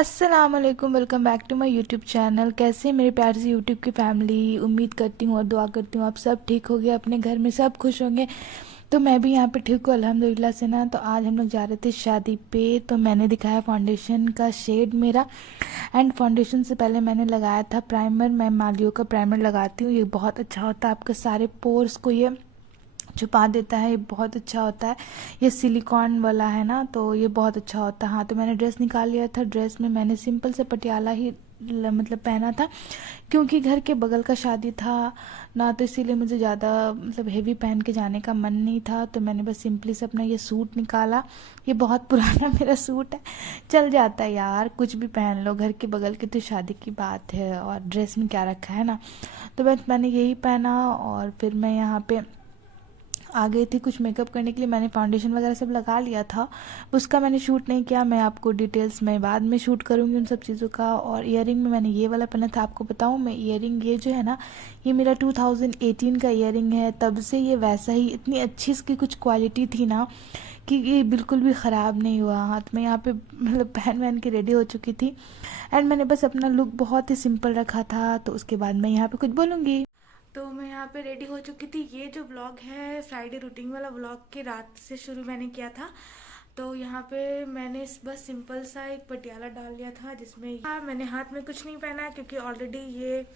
अस्सलाम वालेकुम, welcome back to my YouTube channel. कैसे हैं मेरे प्यार से यूट्यूब की फैमिली। उम्मीद करती हूँ और दुआ करती हूँ आप सब ठीक होंगे, अपने घर में सब खुश होंगे। तो मैं भी यहाँ पे ठीक हूँ अल्हम्दुलिल्लाह से ना। तो आज हम लोग जा रहे थे शादी पे, तो मैंने दिखाया फाउंडेशन का शेड मेरा। एंड फाउंडेशन से पहले मैंने लगाया था प्राइमर। मैं मालियो का प्राइमर लगाती हूँ, ये बहुत अच्छा होता है आपके सारे पोर्स को ये छुपा देता है, ये बहुत अच्छा होता है। ये सिलिकॉन वाला है ना, तो ये बहुत अच्छा होता है। हाँ, तो मैंने ड्रेस निकाल लिया था। ड्रेस में मैंने सिंपल से पटियाला ही मतलब पहना था, क्योंकि घर के बगल का शादी था ना, तो इसीलिए मुझे ज़्यादा मतलब हेवी पहन के जाने का मन नहीं था। तो मैंने बस सिंपली से अपना ये सूट निकाला। ये बहुत पुराना मेरा सूट है, चल जाता है यार, कुछ भी पहन लो, घर के बगल की तो शादी की बात है और ड्रेस में क्या रखा है ना। तो बस मैंने यही पहना और फिर मैं यहाँ पे आ गई थी कुछ मेकअप करने के लिए। मैंने फाउंडेशन वगैरह सब लगा लिया था, उसका मैंने शूट नहीं किया। मैं आपको डिटेल्स में बाद में शूट करूँगी उन सब चीज़ों का। और ईयरिंग में मैंने ये वाला पहना था। आपको बताऊँ, मैं ईयरिंग ये जो है ना, ये मेरा 2018 का ईयरिंग है। तब से ये वैसा ही, इतनी अच्छी इसकी कुछ क्वालिटी थी ना कि ये बिल्कुल भी ख़राब नहीं हुआ। हाथ में यहाँ पे मतलब पहन वहन के रेडी हो चुकी थी। एंड मैंने बस अपना लुक बहुत ही सिंपल रखा था। तो उसके बाद मैं यहाँ पे कुछ बोलूँगी। तो मैं यहाँ पे रेडी हो चुकी थी। ये जो व्लॉग है फ्राइडे रूटीन वाला व्लॉग की रात से शुरू मैंने किया था। तो यहाँ पे मैंने बस सिंपल सा एक पटियाला डाल लिया था, जिसमें मैंने हाथ में कुछ नहीं पहना है, क्योंकि ऑलरेडी ये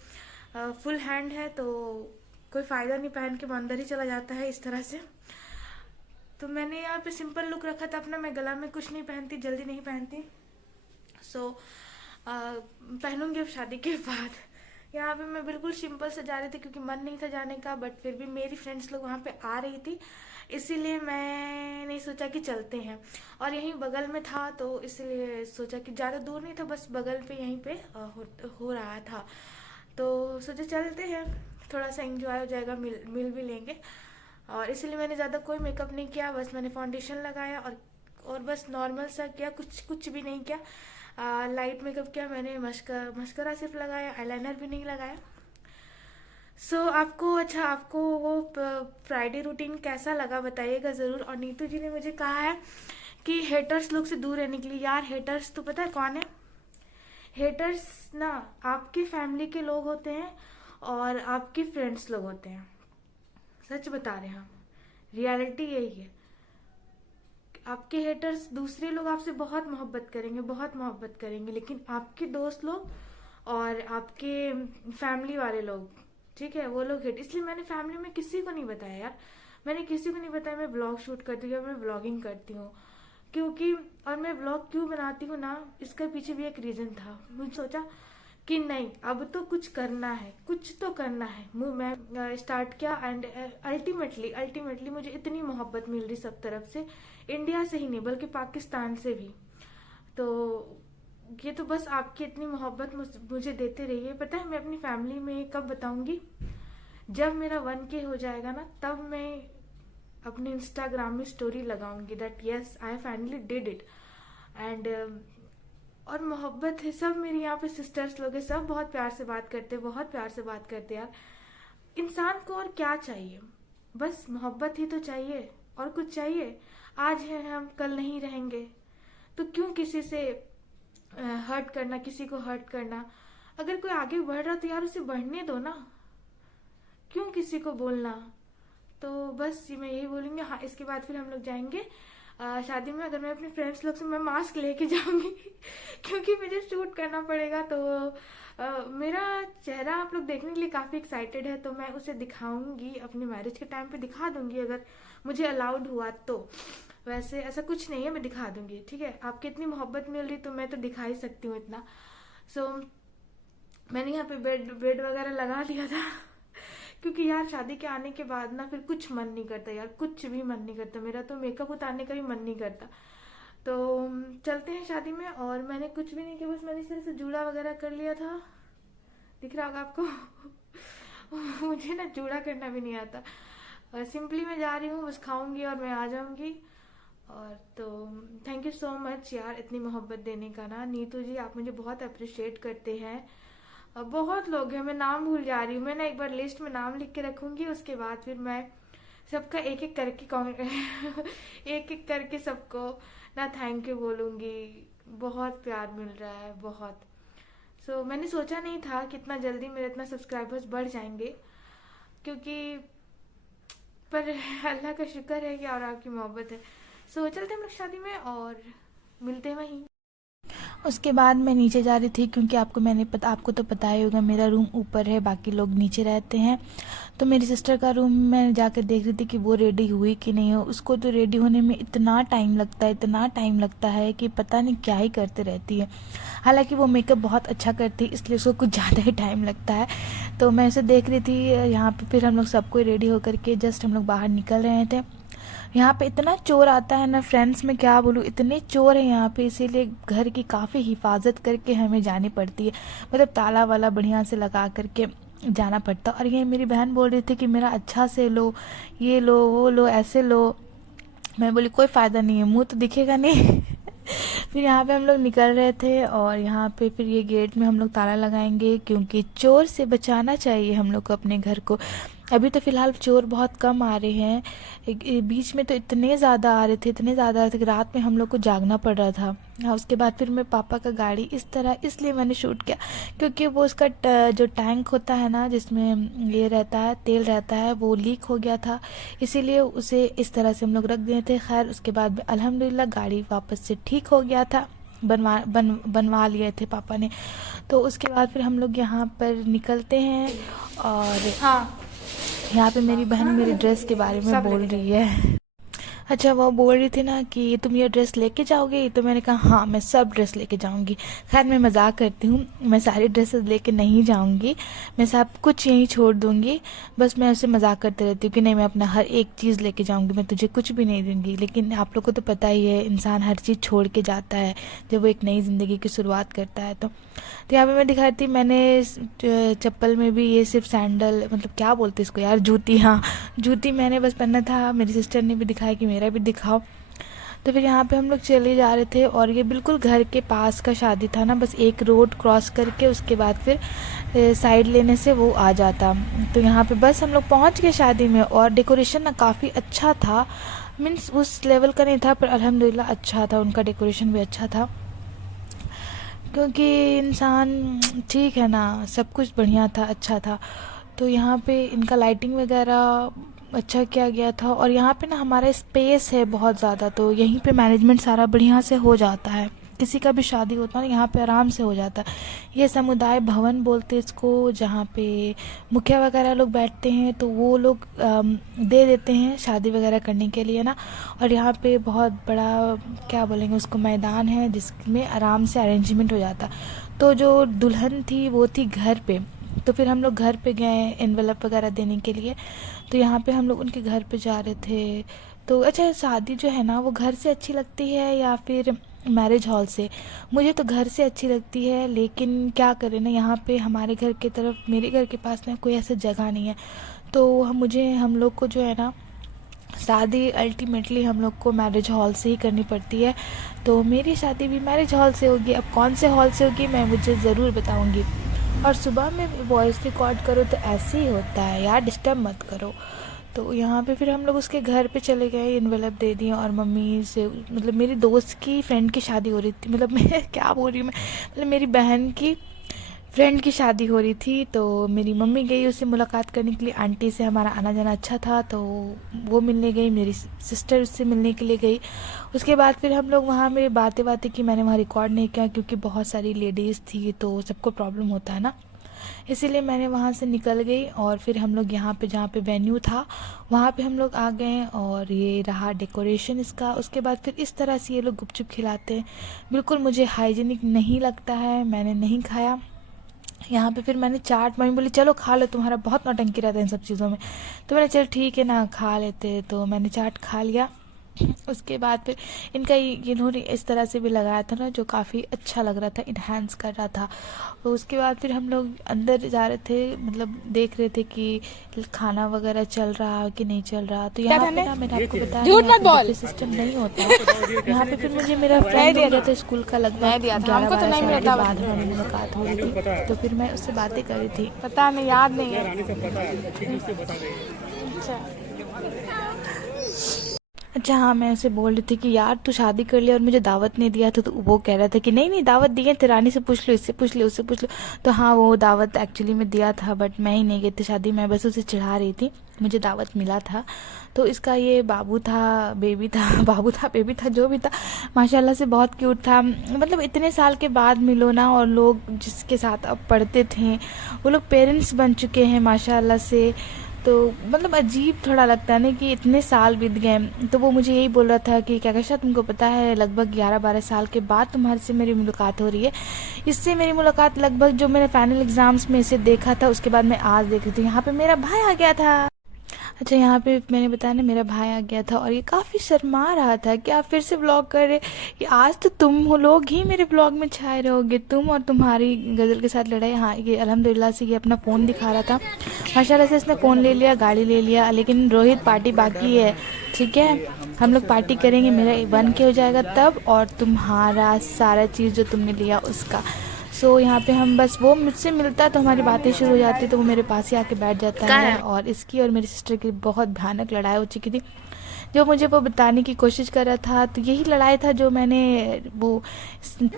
फुल हैंड है, तो कोई फ़ायदा नहीं, पहन के वो अंदर ही चला जाता है इस तरह से। तो मैंने यहाँ पे सिंपल लुक रखा था अपना। मैं गला में कुछ नहीं पहनती, जल्दी नहीं पहनती। सो पहनूंगी अब शादी के बाद। यहाँ पे मैं बिल्कुल सिंपल से जा रही थी, क्योंकि मन नहीं था जाने का, बट फिर भी मेरी फ्रेंड्स लोग वहाँ पे आ रही थी, इसीलिए मैंने सोचा कि चलते हैं। और यहीं बगल में था, तो इसलिए सोचा कि ज़्यादा दूर नहीं था, बस बगल पे यहीं पे हो रहा था। तो सोचा चलते हैं, थोड़ा सा एंजॉय हो जाएगा, मिल मिल भी लेंगे। और इसीलिए मैंने ज़्यादा कोई मेकअप नहीं किया, बस मैंने फाउंडेशन लगाया और बस नॉर्मल सा किया, कुछ कुछ भी नहीं किया। लाइट मेकअप किया मैंने, मस्करा सिर्फ लगाया, आईलाइनर भी नहीं लगाया। आपको अच्छा, आपको वो फ्राइडे रूटीन कैसा लगा बताइएगा ज़रूर। और नीतू जी ने मुझे कहा है कि हेटर्स लोग से दूर रहने के लिए। यार हेटर्स तो पता है कौन है? हेटर्स ना आपकी फैमिली के लोग होते हैं और आपके फ्रेंड्स लोग होते हैं। सच बता रहे हैं हम, रियलिटी यही है। आपके हेटर्स, दूसरे लोग आपसे बहुत मोहब्बत करेंगे, बहुत मोहब्बत करेंगे, लेकिन आपके दोस्त लोग और आपके फैमिली वाले लोग, ठीक है, वो लोग हेट। इसलिए मैंने फैमिली में किसी को नहीं बताया यार, मैंने किसी को नहीं बताया मैं ब्लॉग शूट करती हूँ या मैं ब्लॉगिंग करती हूँ। क्योंकि और मैं ब्लॉग क्यों बनाती हूँ ना, इसका पीछे भी एक रीज़न था। मुझे सोचा कि नहीं, अब तो कुछ करना है, कुछ तो करना है। मैं स्टार्ट किया एंड अल्टीमेटली अल्टीमेटली मुझे इतनी मोहब्बत मिल रही सब तरफ से, इंडिया से ही नहीं बल्कि पाकिस्तान से भी। तो ये तो बस आपकी इतनी मोहब्बत मुझे देते रहिए। पता है मैं अपनी फैमिली में कब बताऊंगी? जब मेरा 1K हो जाएगा ना, तब मैं अपने इंस्टाग्राम में स्टोरी लगाऊंगी that yes I finally did it. And और मोहब्बत है सब। मेरी यहाँ पे सिस्टर्स लोग हैं, सब बहुत प्यार से बात करते हैं, बहुत प्यार से बात करते हैं यार। इंसान को और क्या चाहिए? बस मोहब्बत ही तो चाहिए, और कुछ चाहिए? आज है हम, कल नहीं रहेंगे, तो क्यों किसी से हर्ट करना, किसी को हर्ट करना? अगर कोई आगे बढ़ रहा तो यार उसे बढ़ने दो ना, क्यों किसी को बोलना? तो बस मैं यही बोलूंगी। हाँ, इसके बाद फिर हम लोग जाएंगे शादी में। अगर मैं अपने फ्रेंड्स लोग से मैं मास्क लेके जाऊंगी क्योंकि मुझे शूट करना पड़ेगा। तो मेरा चेहरा आप लोग देखने के लिए काफ़ी एक्साइटेड है, तो मैं उसे दिखाऊंगी अपने मैरिज के टाइम पे, दिखा दूंगी अगर मुझे अलाउड हुआ तो। वैसे ऐसा कुछ नहीं है, मैं दिखा दूंगी, ठीक है। आपकी इतनी मोहब्बत मिल रही तो मैं तो दिखा ही सकती हूँ इतना। सो मैंने यहाँ पे बेड बेड वगैरह लगा लिया था क्योंकि यार शादी के आने के बाद ना फिर कुछ मन नहीं करता यार, कुछ भी मन नहीं करता मेरा, तो मेकअप उतारने का भी मन नहीं करता। तो चलते हैं शादी में। और मैंने कुछ भी नहीं किया, बस मैंने इस तरह से जूड़ा वगैरह कर लिया था, दिख रहा होगा आपको मुझे ना जूड़ा करना भी नहीं आता। सिंपली मैं जा रही हूँ, बस खाऊंगी और मैं आ जाऊंगी। और तो थैंक यू सो मच यार इतनी मोहब्बत देने का ना। नीतू जी आप मुझे बहुत अप्रिशिएट करते हैं। बहुत लोग हैं, मैं नाम भूल जा रही हूँ। मैं ना एक बार लिस्ट में नाम लिख के रखूंगी, उसके बाद फिर मैं सबका एक एक करके एक एक करके सबको ना थैंक यू बोलूंगी। बहुत प्यार मिल रहा है, बहुत। सो मैंने सोचा नहीं था कि इतना जल्दी मेरे इतना सब्सक्राइबर्स बढ़ जाएंगे, क्योंकि पर अल्लाह का शुक्र है कि और आपकी मोहब्बत है। सो चलते हम लोग शादी में और मिलते हैं वहीं। उसके बाद मैं नीचे जा रही थी, क्योंकि आपको तो पता ही होगा मेरा रूम ऊपर है, बाकी लोग नीचे रहते हैं। तो मेरी सिस्टर का रूम मैं जाकर देख रही थी कि वो रेडी हुई कि नहीं हो। उसको तो रेडी होने में इतना टाइम लगता है कि पता नहीं क्या ही करते रहती है। हालांकि वो मेकअप बहुत अच्छा करती है, इसलिए उसको कुछ ज़्यादा ही टाइम लगता है। तो मैं उसे देख रही थी यहाँ पे। फिर हम लोग सबको रेडी होकर के जस्ट हम लोग बाहर निकल रहे थे। यहाँ पे इतना चोर आता है ना फ्रेंड्स, मैं क्या बोलूँ, इतने चोर हैं यहाँ पे, इसीलिए घर की काफ़ी हिफाजत करके हमें जानी पड़ती है। मतलब ताला वाला बढ़िया से लगा करके जाना पड़ता। और ये मेरी बहन बोल रही थी कि मेरा अच्छा से लो, ये लो वो लो ऐसे लो। मैं बोली कोई फ़ायदा नहीं है, मुंह तो दिखेगा नहीं। फिर यहाँ पे हम लोग निकल रहे थे और यहाँ पे फिर ये गेट में हम लोग ताला लगाएंगे, क्योंकि चोर से बचाना चाहिए हम लोग को अपने घर को। अभी तो फ़िलहाल चोर बहुत कम आ रहे हैं, बीच में तो इतने ज़्यादा आ रहे थे कि रात में हम लोग को जागना पड़ रहा था। हाँ, उसके बाद फिर मैं पापा का गाड़ी इस तरह इसलिए मैंने शूट किया क्योंकि वो उसका जो टैंक होता है ना, जिसमें ये रहता है तेल रहता है, वो लीक हो गया था, इसीलिए उसे इस तरह से हम लोग रख दिए थे। खैर उसके बाद अल्हम्दुलिल्लाह गाड़ी वापस से ठीक हो गया था, बनवा लिए थे पापा ने। तो उसके बाद फिर हम लोग यहाँ पर निकलते हैं। और हाँ, यहाँ पे मेरी बहन मेरी ड्रेस के बारे में बोल रही है। अच्छा, वो बोल रही थी ना कि तुम ये ड्रेस लेके जाओगी, तो मैंने कहा हाँ मैं सब ड्रेस लेके जाऊंगी। खैर मैं मजाक करती हूँ, मैं सारी ड्रेसेस लेके नहीं जाऊंगी, मैं सब कुछ यहीं छोड़ दूंगी। बस मैं उससे मजाक करते रहती हूँ कि नहीं मैं अपना हर एक चीज़ लेके जाऊंगी, मैं तुझे कुछ भी नहीं दूंगी। लेकिन आप लोग को तो पता ही है, इंसान हर चीज़ छोड़ के जाता है जब वो एक नई ज़िंदगी की शुरुआत करता है। तो यहाँ पे मैं दिखा रही थी, मैंने चप्पल में भी ये सिर्फ सैंडल, मतलब क्या बोलते इसको यार, जूती, हाँ जूती मैंने बस पहना था। मेरी सिस्टर ने भी दिखाया कि मेरा भी दिखाओ। तो फिर यहाँ पे हम लोग चले जा रहे थे और ये बिल्कुल घर के पास का शादी था ना, बस एक रोड क्रॉस करके उसके बाद फिर साइड लेने से वो आ जाता। तो यहाँ पे बस हम लोग पहुँच गए शादी में। और डेकोरेशन ना काफ़ी अच्छा था, मीन्स उस लेवल का नहीं था पर अल्हम्दुलिल्लाह अच्छा था, उनका डेकोरेशन भी अच्छा था। क्योंकि इंसान ठीक है ना, सब कुछ बढ़िया था, अच्छा था। तो यहाँ पे इनका लाइटिंग वगैरह अच्छा किया गया था। और यहाँ पे ना हमारा स्पेस है बहुत ज़्यादा, तो यहीं पे मैनेजमेंट सारा बढ़िया से हो जाता है। किसी का भी शादी होता है ना, यहाँ पे आराम से हो जाता है। ये समुदाय भवन बोलते इसको, जहाँ पे मुखिया वगैरह लोग बैठते हैं, तो वो लोग दे देते हैं शादी वगैरह करने के लिए ना। और यहाँ पे बहुत बड़ा क्या बोलेंगे उसको, मैदान है जिसमें आराम से अरेंजमेंट हो जाता। तो जो दुल्हन थी वो थी घर पे, तो फिर हम लोग घर पे गए एनवेलप वगैरह देने के लिए। तो यहाँ पे हम लोग उनके घर पे जा रहे थे। तो अच्छा, शादी जो है ना वो घर से अच्छी लगती है या फिर मैरिज हॉल से? मुझे तो घर से अच्छी लगती है, लेकिन क्या करें ना, यहाँ पे हमारे घर की तरफ, मेरे घर के पास ना कोई ऐसा जगह नहीं है। तो हम लोग को जो है ना शादी अल्टीमेटली हम लोग को मैरिज हॉल से ही करनी पड़ती है। तो मेरी शादी भी मैरिज हॉल से होगी। अब कौन से हॉल से होगी मैं मुझे ज़रूर बताऊँगी। और सुबह में वॉइस रिकॉर्ड करो तो ऐसे ही होता है यार, डिस्टर्ब मत करो। तो यहाँ पे फिर हम लोग उसके घर पे चले गए, इन्वेलप दे दिए। और मम्मी से, मतलब मेरी दोस्त की फ्रेंड की शादी हो रही थी, मतलब मैं क्या बोल रही हूँ मैं, मतलब मेरी बहन की फ्रेंड की शादी हो रही थी। तो मेरी मम्मी गई उससे मुलाकात करने के लिए। आंटी से हमारा आना जाना अच्छा था तो वो मिलने गई, मेरी सिस्टर उससे मिलने के लिए गई। उसके बाद फिर हम लोग वहाँ मेरी बातें की, मैंने वहाँ रिकॉर्ड नहीं किया क्योंकि बहुत सारी लेडीज़ थी तो सबको प्रॉब्लम होता है ना, इसीलिए मैंने वहाँ से निकल गई। और फिर हम लोग यहाँ पे जहाँ पे वेन्यू था वहाँ पे हम लोग आ गए। और ये रहा डेकोरेशन इसका। उसके बाद फिर इस तरह से ये लोग गुपचुप खिलाते हैं, बिल्कुल मुझे हाइजीनिक नहीं लगता है, मैंने नहीं खाया। यहाँ पे फिर मैंने चाट, मम्मी बोली चलो खा लो, तुम्हारा बहुत नौटंकी रहता है इन सब चीज़ों में। तो मैंने चल ठीक है ना, खा लेते। तो मैंने चाट खा लिया। उसके बाद फिर इनका इन्होंने इस तरह से भी लगाया था ना, जो काफ़ी अच्छा लग रहा था, इन्हांस कर रहा था। तो उसके बाद फिर हम लोग अंदर जा रहे थे, मतलब देख रहे थे कि खाना वगैरह चल रहा कि नहीं चल रहा। तो यहाँ पे ना मैंने आपको बताया सिस्टम नहीं होता है यहाँ पे। फिर मुझे मेरा फ्रेंड दिया था स्कूल का, लगभग 11-12 साल के बाद हमारी मुलाकात हो रही थी। तो फिर मैं उससे बातें कर रही थी, पता नहीं, याद नहीं है। अच्छा हाँ, मैं उसे बोल रही थी कि यार तू शादी कर लिया और मुझे दावत नहीं दिया, तो वो कह रहा था कि नहीं नहीं दावत दी है, तिरानी से पूछ लो, इससे पूछ लो, उससे पूछ लो। तो हाँ, वो दावत एक्चुअली में दिया था, बट मैं ही नहीं गई थी शादी, मैं बस उसे चिढ़ा रही थी, मुझे दावत मिला था। तो इसका ये बाबू था, बेबी था, बाबू था, बेबी था, जो भी था, माशाल्लाह से बहुत क्यूट था। मतलब इतने साल के बाद मिलो ना, और लोग जिसके साथ अब पढ़ते थे वो लोग पेरेंट्स बन चुके हैं माशाल्लाह से। तो मतलब अजीब थोड़ा लगता है ना कि इतने साल बीत गए। तो वो मुझे यही बोल रहा था कि क्या कहता, तुमको पता है लगभग 11-12 साल के बाद तुम्हारे से मेरी मुलाकात हो रही है। इससे मेरी मुलाकात लगभग जो मैंने फाइनल एग्जाम्स में इसे देखा था, उसके बाद मैं आज देख रही थी, यहाँ पे मेरा भाई आ गया था। अच्छा यहाँ पे मैंने बताया ना, मेरा भाई आ गया था और ये काफ़ी शर्मा रहा था कि आप फिर से व्लॉग कर रहे, कि आज तो तुम हो लोग ही मेरे व्लॉग में छाए रहोगे, तुम और तुम्हारी गज़ल के साथ लड़ाई। हाँ, ये अल्हम्दुलिल्लाह से ये अपना फ़ोन दिखा रहा था, माशाल्लाह से इसने फ़ोन ले लिया, गाड़ी ले लिया, लेकिन रोहित पार्टी बाकी है, ठीक है, हम लोग पार्टी करेंगे, मेरा 1 के हो जाएगा तब, और तुम्हारा सारा चीज़ जो तुमने लिया उसका। सो यहाँ पे हम बस, वो मुझसे मिलता तो हमारी बातें शुरू हो जाती, तो वो मेरे पास ही आके बैठ जाता है। और इसकी और मेरी सिस्टर की बहुत भयानक लड़ाई हो चुकी थी, जो मुझे वो बताने की कोशिश कर रहा था। तो यही लड़ाई था जो मैंने वो समझी।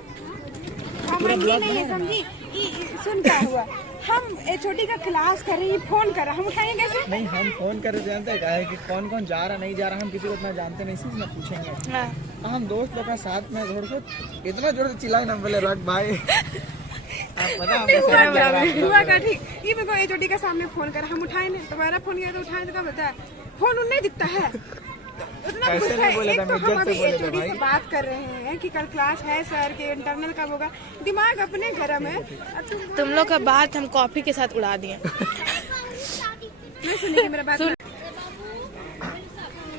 सुन क्या हुआ, हम छोटी का क्लास कर रही, फोन कर रहा, हम उठाएंगे कैसे? नहीं, हम फोन कर रहे जानते हैं कि कौन कौन जा रहा नहीं जा रहा, हम किसी को इतना जानते नहीं, इसी में पूछेंगे। हाँ। हम दोस्त लोग का साथ में जोर से इतना जोर से चिल्लाए ना, बोले रख भाई आप पता हुआ का ठीक। ये मेरे को छोटी का सामने फोन कर, हम उठाए नहीं, तुम्हारा फोन किया तो उठाए तो क्या बताया, फोन उन्हें दिखता है। उतना गुस्सा है। एक तो हम अभी एचओडी से बात कर रहे हैं कि कल क्लास है सर के, इंटरनल कब होगा, दिमाग अपने गरम है। तुम लोग का बात हम कॉफी के साथ उड़ा दिए। मैं सुनिए मेरा बात।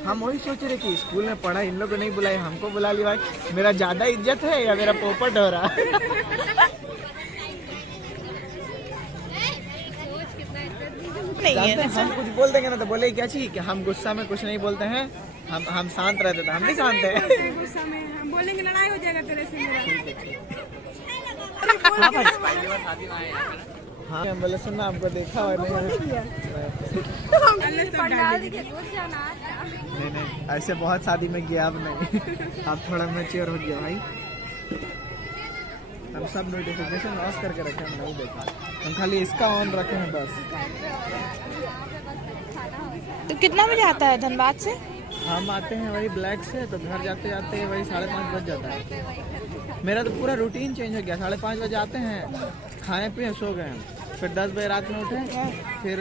हम वही सोच रहे कि स्कूल में पढ़ा, इन लोग को नहीं बुलाया, हमको बुला लिया। मेरा ज्यादा इज्जत है या मेरा पोपट हो रहा? नहीं है, हम कुछ बोल देंगे ना तो बोले क्या चाहिए कि हम गुस्सा में कुछ नहीं बोलते हैं, हम शांत रहते थे, हम भी शांत हैं। गुस्सा में हम बोलेंगे लड़ाई हो जाएगा तेरे से मेरा। हाँ, हम बोले सुनना, हमको देखा और नहीं, ऐसे बहुत शादी में गया, अब नहीं, अब थोड़ा मैच्योर हो गया भाई। हम सब नोटिफिकेशन ऑफ करके रखे, हम नहीं देखा, हम खाली इसका ऑन रखे हैं बस। तो कितना बजे आता है धनबाद से? हम आते हैं वही ब्लैक से, तो घर जाते जाते वही 5:30 बज जाता है। मेरा तो पूरा रूटीन चेंज हो गया, 5:30 बजे आते हैं, खाए पिए सो गए, फिर 10 बजे रात में उठे, फिर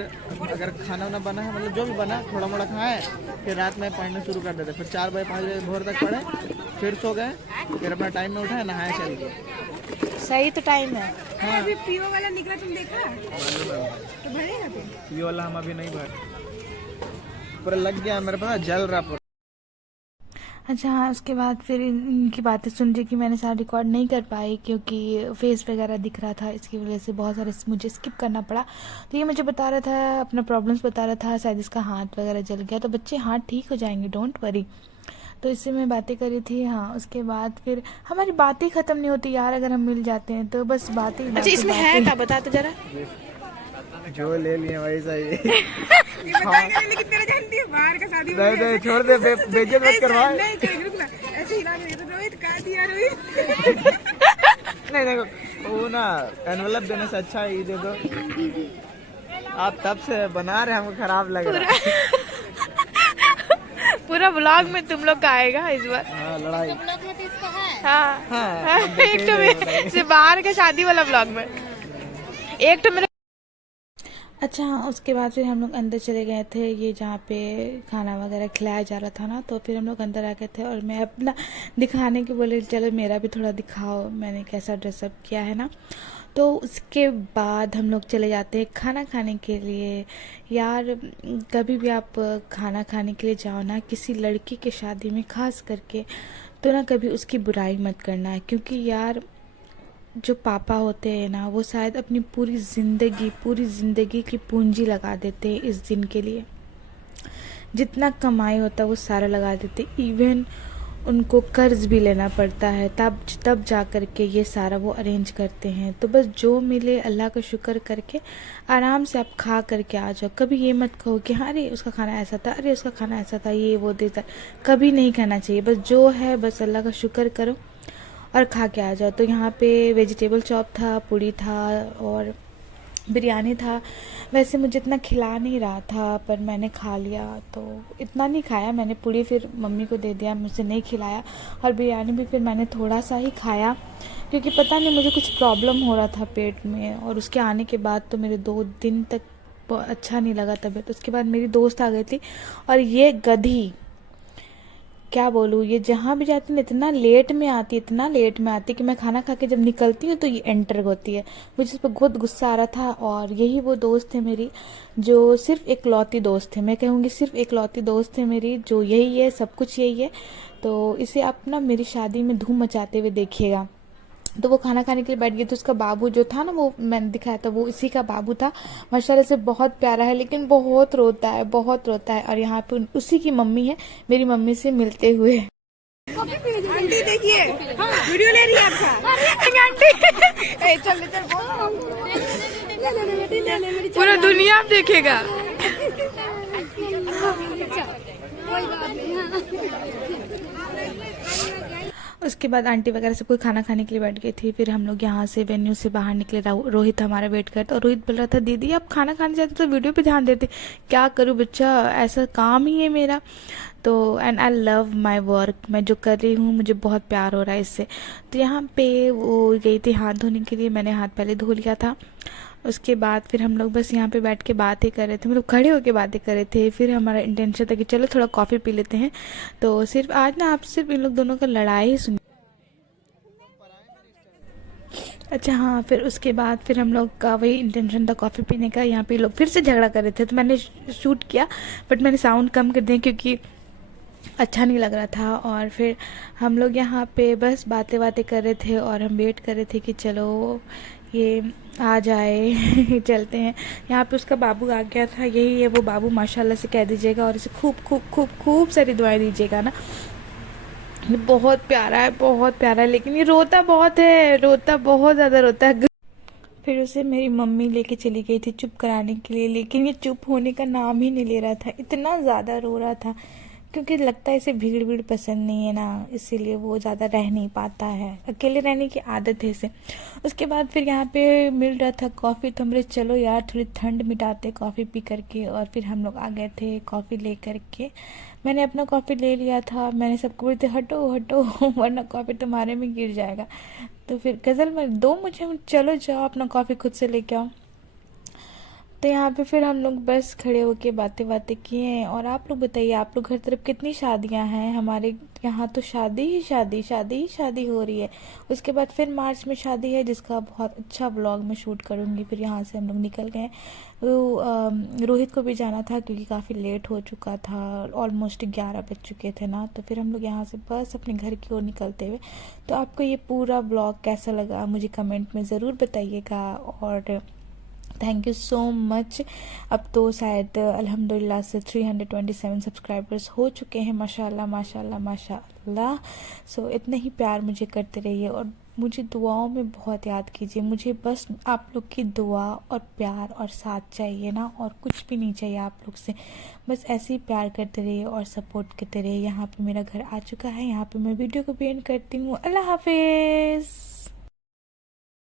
अगर खाना वाना बना है, मतलब जो भी बना थोड़ा मोड़ा खाए, फिर रात में पढ़ना शुरू कर देते, फिर 4 बजे 5 बजे भोर तक पढ़े, फिर सो गए, फिर अपना टाइम में उठाए, नहाए, चल गए। सही तो टाइम है। हाँ। अभी पीओ वाला निकला, तुम देखा? तो भरेगा तुम? पीओ वाला हम अभी नहीं भर, पूरा लग गया मेरे पास, जल रहा पूरा। अच्छा हाँ, उसके बाद फिर इनकी बातें सुन रही कि मैंने सारा रिकॉर्ड नहीं कर पाई क्योंकि फेस वगैरह दिख रहा था, इसकी वजह से बहुत सारे मुझे स्किप करना पड़ा। तो ये मुझे बता रहा था, अपना प्रॉब्लम्स बता रहा था, शायद इसका हाथ वगैरह जल गया, तो बच्चे हाथ ठीक हो जाएंगे, डोंट वरी। तो इससे मैं बातें कर रही थी। हाँ, उसके बाद फिर हमारी बातें ख़त्म नहीं होती यार, अगर हम मिल जाते हैं तो बस बातें। अच्छा इसमें है क्या, बता तो जरा। जो ले लिए वही सही। लेकिन तेरा जानती है बाहर का शादी नहीं, छोड़ दे, बेइज्जत मत करवा। ऐसे ही लगे तो रोहित काट दिया रोहित। नहीं देखो, वो ना एनवेलप देने से अच्छा ही दे दो। आप तब से बना रहे, हमको खराब लग रहा है। पूरा ब्लॉग में तुम लोग का आएगा इस बार। हाँ, लड़ाई। हाँ, एक तो से बाहर का शादी वाला ब्लॉग में, एक तो मेरा। अच्छा हाँ, उसके बाद फिर हम लोग अंदर चले गए थे, ये जहाँ पे खाना वगैरह खिलाया जा रहा था ना, तो फिर हम लोग अंदर आ गए थे और मैं अपना दिखाने के बोले चलो मेरा भी थोड़ा दिखाओ, मैंने कैसा ड्रेसअप किया है ना। तो उसके बाद हम लोग चले जाते हैं खाना खाने के लिए। यार कभी भी आप खाना खाने के लिए जाओ ना, किसी लड़की की शादी में खास करके, तो ना कभी उसकी बुराई मत करना है, क्योंकि यार जो पापा होते हैं ना, वो शायद अपनी पूरी ज़िंदगी की पूंजी लगा देते हैं इस दिन के लिए, जितना कमाई होता है वो सारा लगा देते। इवन उनको कर्ज भी लेना पड़ता है, तब जा कर के ये सारा वो अरेंज करते हैं। तो बस जो मिले अल्लाह का शुक्र करके आराम से आप खा करके आ जाओ। कभी ये मत कहो कि हाँ अरे उसका खाना ऐसा था, अरे उसका खाना ऐसा था, ये वो देता, कभी नहीं कहना चाहिए। बस जो है बस अल्लाह का शुक्र करो और खा के आ जाओ। तो यहाँ पे वेजिटेबल चॉप था, पूड़ी था और बिरयानी था। वैसे मुझे इतना खिला नहीं रहा था पर मैंने खा लिया, तो इतना नहीं खाया मैंने। पूड़ी फिर मम्मी को दे दिया, मुझसे नहीं खिलाया। और बिरयानी भी फिर मैंने थोड़ा सा ही खाया क्योंकि पता नहीं मुझे कुछ प्रॉब्लम हो रहा था पेट में। और उसके आने के बाद तो मेरे 2 दिन तक अच्छा नहीं लगा तबीयत। उसके बाद मेरी दोस्त आ गई थी और ये गधी, क्या बोलूँ, ये जहाँ भी जाती है इतना लेट में आती कि मैं खाना खा के जब निकलती हूँ तो ये एंटर होती है। मुझे इस पर बहुत गुस्सा आ रहा था। और यही वो दोस्त है मेरी जो सिर्फ एकलौती दोस्त है, मैं कहूँगी सिर्फ एकलौती दोस्त है मेरी, जो यही है, सब कुछ यही है। तो इसे आप ना मेरी शादी में धूम मचाते हुए देखिएगा। तो वो खाना खाने के लिए बैठ गई। तो उसका बाबू जो था ना, वो मैंने दिखाया था, वो इसी का बाबू था। माशाल्लाह से बहुत प्यारा है, लेकिन बहुत रोता है, बहुत रोता है। और यहाँ पे उसी की मम्मी है, मेरी मम्मी से मिलते हुए। आंटी देखिए, वीडियो ले रही है आपका आंटी। चल पूरा दुनिया देखेगा। उसके बाद आंटी वगैरह सब कोई खाना खाने के लिए बैठ गई थी। फिर हम लोग यहाँ से वेन्यू से बाहर निकले। रोहित हमारा वेट करता और रोहित बोल रहा था दीदी आप खाना खाने जाते तो वीडियो पे ध्यान देते। क्या करूँ बच्चा, ऐसा काम ही है मेरा। तो and I love my work, मैं जो कर रही हूँ मुझे बहुत प्यार हो रहा है इससे। तो यहाँ पे वो गई थी हाथ धोने के लिए, मैंने हाथ पहले धो लिया था। उसके बाद फिर हम लोग बस यहाँ पे बैठ के बातें कर रहे थे, मतलब खड़े होके बातें कर रहे थे। फिर हमारा इंटेंशन था कि चलो थोड़ा कॉफ़ी पी लेते हैं। तो सिर्फ आज ना आप सिर्फ इन लोग दोनों का लड़ाई ही सुनिए। अच्छा हाँ, फिर उसके बाद फिर हम लोग का वही इंटेंशन था कॉफ़ी पीने का। यहाँ पे लोग फिर से झगड़ा कर रहे थे तो मैंने शूट किया, बट मैंने साउंड कम कर दिया क्योंकि अच्छा नहीं लग रहा था। और फिर हम लोग यहाँ पे बस बातें कर रहे थे और हम वेट कर रहे थे कि चलो ये आ जाए चलते हैं। यहाँ पे उसका बाबू आ गया था, यही है वो बाबू, माशाल्लाह से कह दीजिएगा और इसे खूब खूब खूब खूब सारी दुआएं दीजिएगा ना। बहुत प्यारा है, बहुत प्यारा है, लेकिन ये रोता बहुत है, रोता बहुत ज़्यादा रोता है। फिर उसे मेरी मम्मी लेके चली गई थी चुप कराने के लिए, लेकिन ये चुप होने का नाम ही नहीं ले रहा था, इतना ज़्यादा रो रहा था। क्योंकि लगता है इसे भीड़ पसंद नहीं है ना, इसीलिए वो ज़्यादा रह नहीं पाता है, अकेले रहने की आदत है इसे। उसके बाद फिर यहाँ पे मिल रहा था कॉफ़ी, तो हमने चलो यार थोड़ी ठंड मिटाते कॉफ़ी पी करके। और फिर हम लोग आ गए थे कॉफ़ी ले करके। मैंने अपना कॉफ़ी ले लिया था, मैंने सबको बोलते हटो हटो वरना कॉफ़ी तुम्हारे में गिर जाएगा। तो फिर गज़ल में दो मुझे, चलो जाओ अपना कॉफ़ी खुद से लेके आओ। तो यहाँ पे फिर हम लोग बस खड़े होके बातें किए हैं। और आप लोग बताइए, आप लोग घर तरफ कितनी शादियां हैं? हमारे यहाँ तो शादी ही शादी हो रही है। उसके बाद फिर मार्च में शादी है जिसका बहुत अच्छा व्लॉग मैं शूट करूँगी। फिर यहाँ से हम लोग निकल गए। रोहित को भी जाना था क्योंकि काफ़ी लेट हो चुका था, ऑलमोस्ट 11 बज चुके थे ना। तो फिर हम लोग यहाँ से बस अपने घर की ओर निकलते हुए। तो आपको ये पूरा व्लॉग कैसा लगा मुझे कमेंट में ज़रूर बताइएगा। और थैंक यू सो मच। अब तो शायद अल्हम्दुलिल्लाह से 327 सब्सक्राइबर्स हो चुके हैं, माशाल्लाह माशाल्लाह माशाल्लाह। सो इतना ही प्यार मुझे करते रहिए और मुझे दुआओं में बहुत याद कीजिए। मुझे बस आप लोग की दुआ और प्यार और साथ चाहिए ना, और कुछ भी नहीं चाहिए आप लोग से। बस ऐसे ही प्यार करते रहिए और सपोर्ट करते रहिए। यहाँ पे मेरा घर आ चुका है, यहाँ पे मैं वीडियो को भी एंड करती हूँ। अल्लाह हाफिज़।